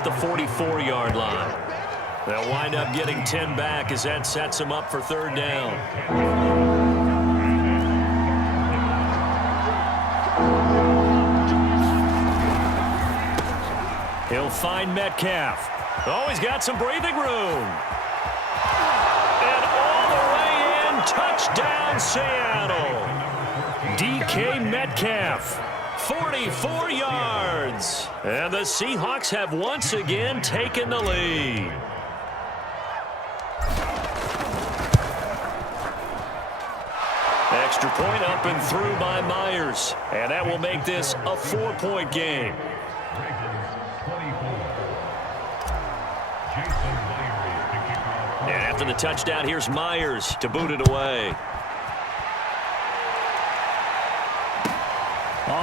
at the 44-yard line. They'll wind up getting 10 back as that sets them up for third down. He'll find Metcalf. Oh, he's got some breathing room. And all the way in, touchdown Seattle. DK Metcalf, 44 yards. And the Seahawks have once again taken the lead. Extra point up and through by Myers. And that will make this a 4-point game. And after the touchdown, here's Myers to boot it away.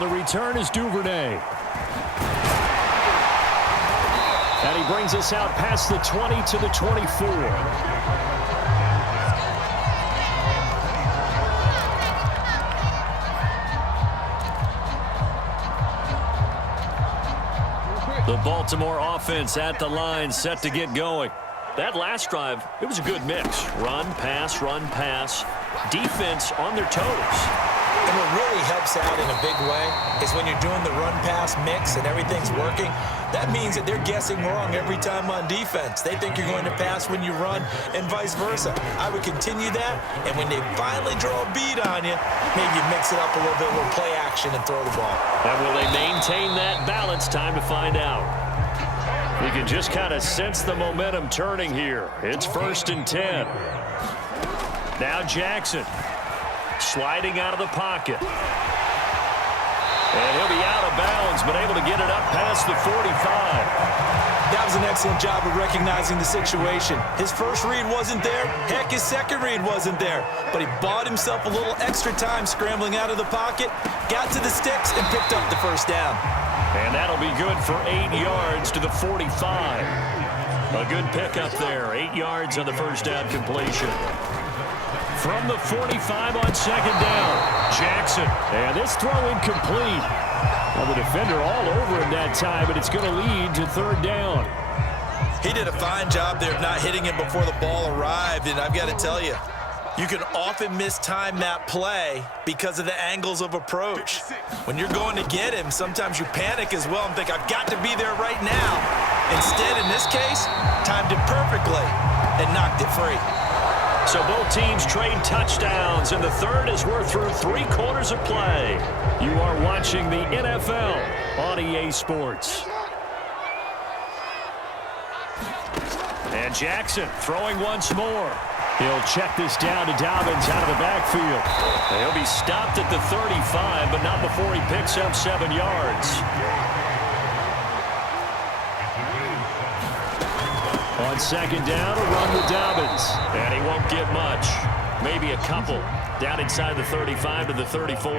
The return is Duvernay. And he brings us out past the 20 to the 24. The Baltimore offense at the line, set to get going. That last drive, it was a good mix. Run, pass, defense on their toes. And what really helps out in a big way is when you're doing the run-pass mix and everything's working, that means that they're guessing wrong every time on defense. They think you're going to pass when you run and vice versa. I would continue that, and when they finally draw a bead on you, maybe you mix it up a little bit, a little play action and throw the ball. And will they maintain that balance? Time to find out. You can just kind of sense the momentum turning here. It's 1st and 10. Now Jackson sliding out of the pocket. And he'll be out of bounds, but able to get it up past the 45. That was an excellent job of recognizing the situation. His first read wasn't there. Heck, his second read wasn't there. But he bought himself a little extra time scrambling out of the pocket, got to the sticks, and picked up the first down. And that'll be good for 8 yards to the 45. A good pickup there. 8 yards on the first down completion. From the 45 on second down, Jackson. And this throw incomplete. Well, the defender all over him that time, but it's going to lead to third down. He did a fine job there of not hitting him before the ball arrived, and I've got to tell you, you can often mistime that play because of the angles of approach. When you're going to get him, sometimes you panic as well and think, I've got to be there right now. Instead, in this case, timed it perfectly and knocked it free. So both teams trade touchdowns, and the third as we're through 3 quarters of play. You are watching the NFL on EA Sports. And Jackson throwing once more. He'll check this down to Dobbins out of the backfield. And he'll be stopped at the 35, but not before he picks up 7 yards. On second down, a run with Dobbins. And he won't get much. Maybe a couple. Down inside the 35 to the 34.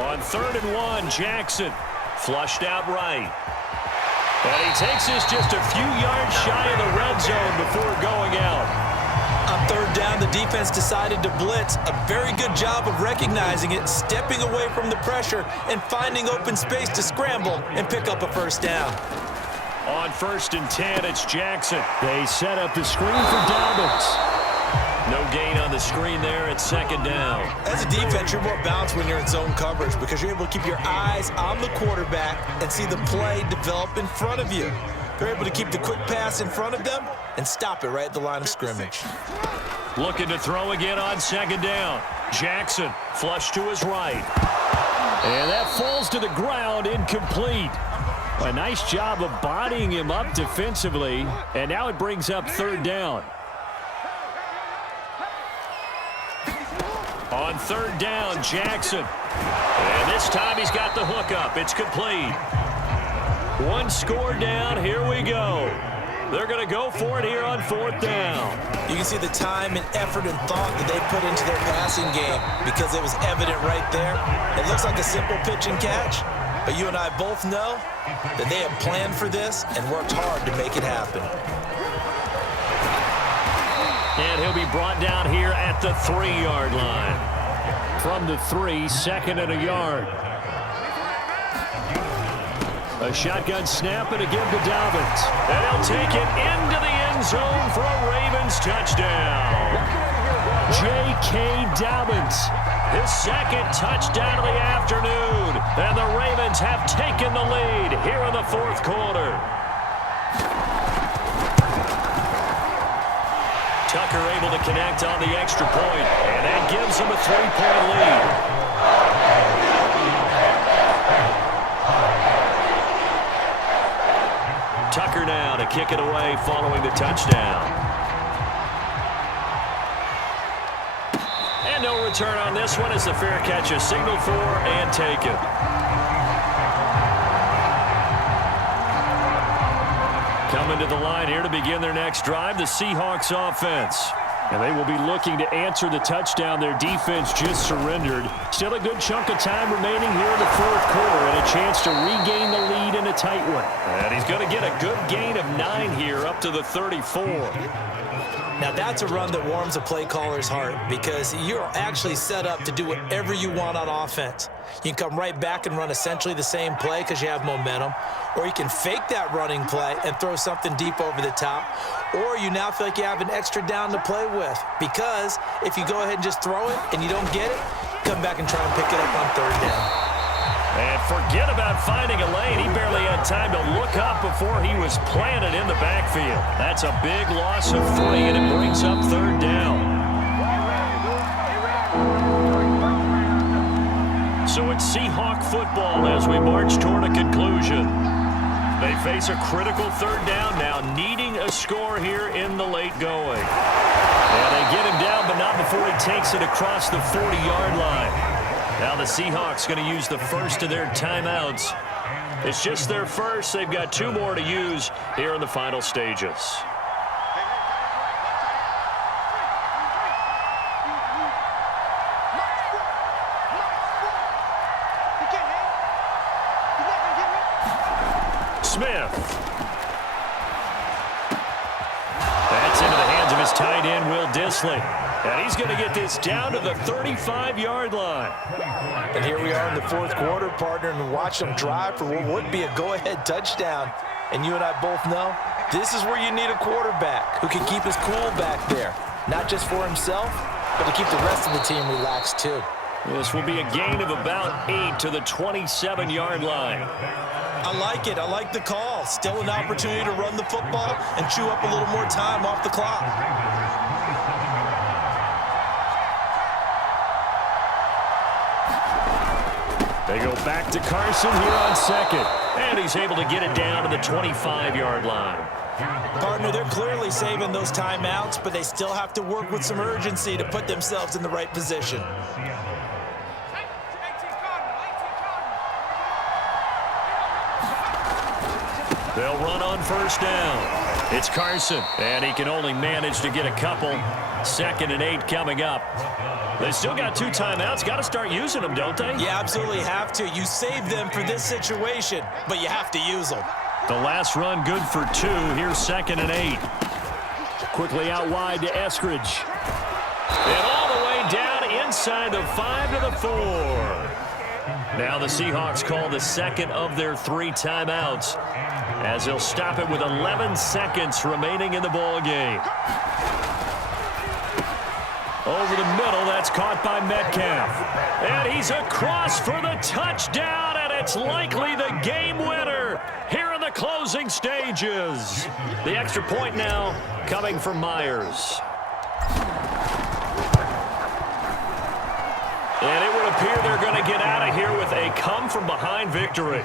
On 3rd and 1, Jackson flushed out right. And he takes this just a few yards shy of the red zone before going out. On 3rd down, the defense decided to blitz. A very good job of recognizing it, stepping away from the pressure, and finding open space to scramble and pick up a first down. On 1st and 10, it's Jackson. They set up the screen for Dobbins. No gain on the screen there at 2nd down. As a defense, you're more balanced when you're in zone coverage because you're able to keep your eyes on the quarterback and see the play develop in front of you. They're able to keep the quick pass in front of them and stop it right at the line of scrimmage. Looking to throw again on 2nd down. Jackson flush to his right. And that falls to the ground, incomplete. A nice job of bodying him up defensively. And now it brings up 3rd down. On 3rd down, Jackson. And this time he's got the hook up. It's complete. 1 score down. Here we go. They're going to go for it here on 4th down. You can see the time and effort and thought that they put into their passing game because it was evident right there. It looks like a simple pitch and catch, but you and I both know that they have planned for this and worked hard to make it happen. And he'll be brought down here at the 3-yard line. From the 3, 2nd and a yard. A shotgun snap and a give to Dobbins. And he'll take it into the end zone for a Ravens touchdown. J.K. Dobbins, his second touchdown of the afternoon. And the Ravens have taken the lead here in the fourth quarter. Tucker able to connect on the extra point, and that gives him a 3-point lead. Tucker now to kick it away following the touchdown. And no return on this one as the fair catch is signaled for and taken. Coming to the line here to begin their next drive, the Seahawks offense. And they will be looking to answer the touchdown their defense just surrendered. Still a good chunk of time remaining here in the fourth quarter and a chance to regain the lead in a tight one. And he's going to get a good gain of 9 here up to the 34. Now that's a run that warms a play caller's heart because you're actually set up to do whatever you want on offense. You can come right back and run essentially the same play because you have momentum, or you can fake that running play and throw something deep over the top, or you now feel like you have an extra down to play with because if you go ahead and just throw it and you don't get it, come back and try and pick it up on third down. And forget about finding a lane. He barely had time to look up before he was planted in the backfield. That's a big loss of 3, and it brings up third down. So it's Seahawk football as we march toward a conclusion. They face a critical third down now, needing a score here in the late going. And they get him down, but not before he takes it across the 40-yard line. Now the Seahawks going to use the first of their timeouts. It's just their first. They've got 2 more to use here in the final stages. Smith. That's into the hands of his tight end, Will Dissly. And he's going to get this down to the 35-yard line. And here we are in the fourth quarter, partner, and watch them drive for what would be a go-ahead touchdown. And you and I both know this is where you need a quarterback who can keep his cool back there, not just for himself, but to keep the rest of the team relaxed too. This will be a gain of about 8 to the 27-yard line. I like it. I like the call. Still an opportunity to run the football and chew up a little more time off the clock. They go back to Carson here on second. And he's able to get it down to the 25-yard line. Partner, they're clearly saving those timeouts, but they still have to work with some urgency to put themselves in the right position. They'll run on first down. It's Carson, and he can only manage to get a couple. 2nd and 8 coming up. They still got 2 timeouts. Got to start using them, don't they? You absolutely have to. You save them for this situation, but you have to use them. The last run good for 2. Here's 2nd and 8. Quickly out wide to Eskridge. And all the way down inside the 5 to the 4. Now the Seahawks call the second of their 3 timeouts as they'll stop it with 11 seconds remaining in the ball game. Over the middle, that's caught by Metcalf. And he's across for the touchdown, and it's likely the game winner here in the closing stages. The extra point now coming from Myers. And it would appear they're going to get out of here with a come-from-behind victory.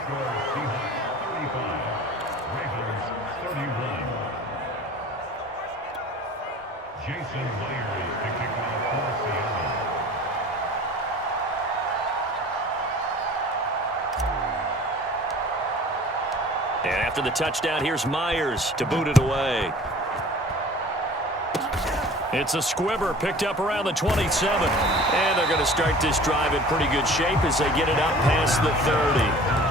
And after the touchdown, here's Myers to boot it away. It's a squibber picked up around the 27. And they're going to start this drive in pretty good shape as they get it up past the 30.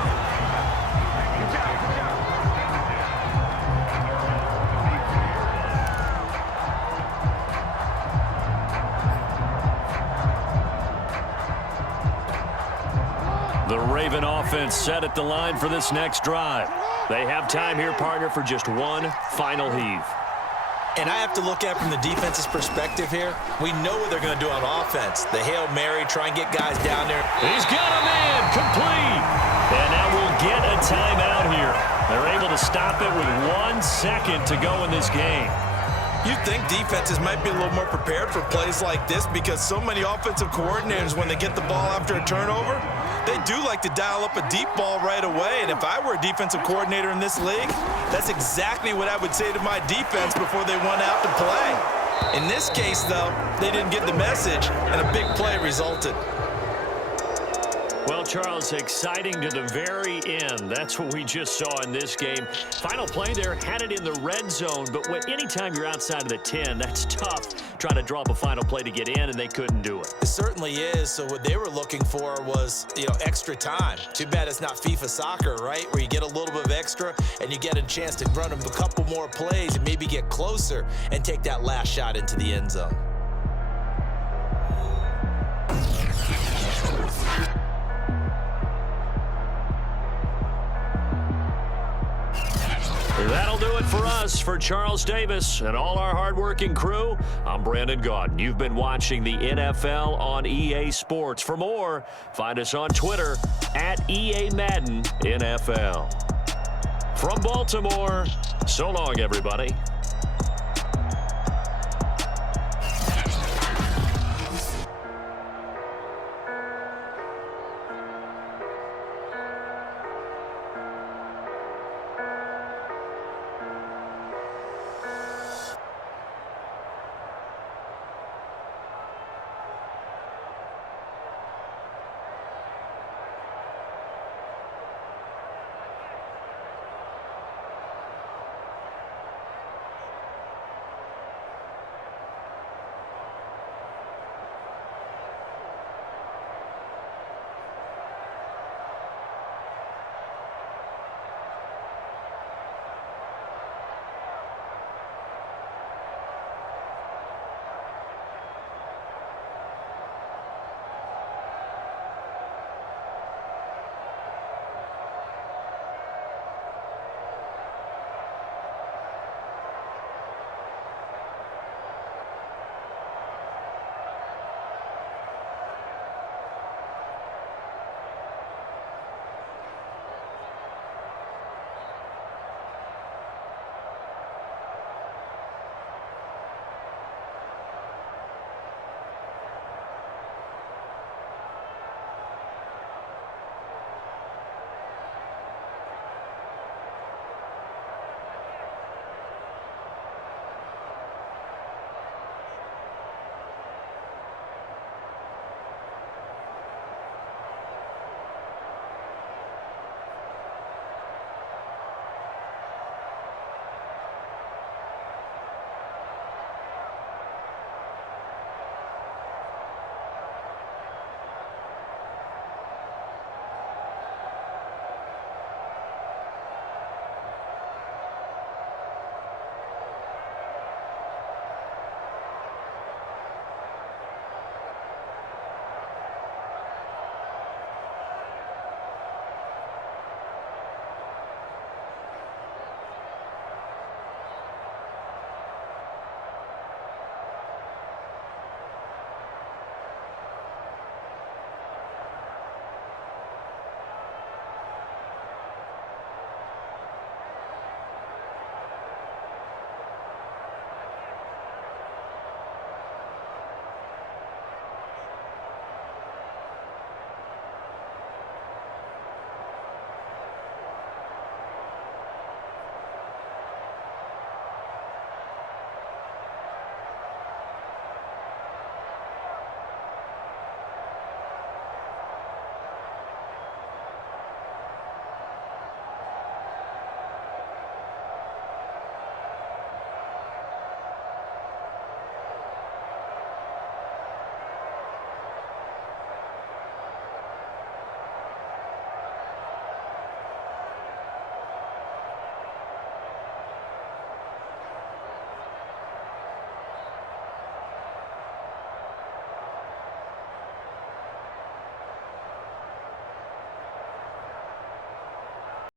offense set at the line for this next drive. They have time here, partner, for just one final heave. And I have to look at it from the defense's perspective here. We know what they're going to do on offense. The Hail Mary, try and get guys down there. He's got a man, complete. And now we'll get a timeout here. They're able to stop it with 1 second to go in this game. You'd think defenses might be a little more prepared for plays like this because so many offensive coordinators, when they get the ball after a turnover, they do like to dial up a deep ball right away. And if I were a defensive coordinator in this league, that's exactly what I would say to my defense before they went out to play. In this case, though, they didn't get the message, and a big play resulted. Well, Charles, exciting to the very end. That's what we just saw in this game. Final play there, had it in the red zone, but anytime you're outside of the 10, that's tough. Trying to draw up a final play to get in, and they couldn't do it. It certainly is. So what they were looking for was, extra time. Too bad it's not FIFA soccer, right, where you get a little bit of extra and you get a chance to run them a couple more plays and maybe get closer and take that last shot into the end zone. That'll do it for us. For Charles Davis and all our hardworking crew, I'm Brandon Gaudin. You've been watching the NFL on EA Sports. For more, find us on Twitter at EA Madden NFL. From Baltimore, so long, everybody.